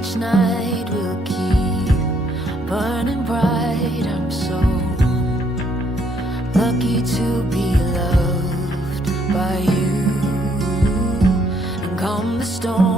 each night will keep burning bright. I'm so lucky to be loved by you. And calm the storm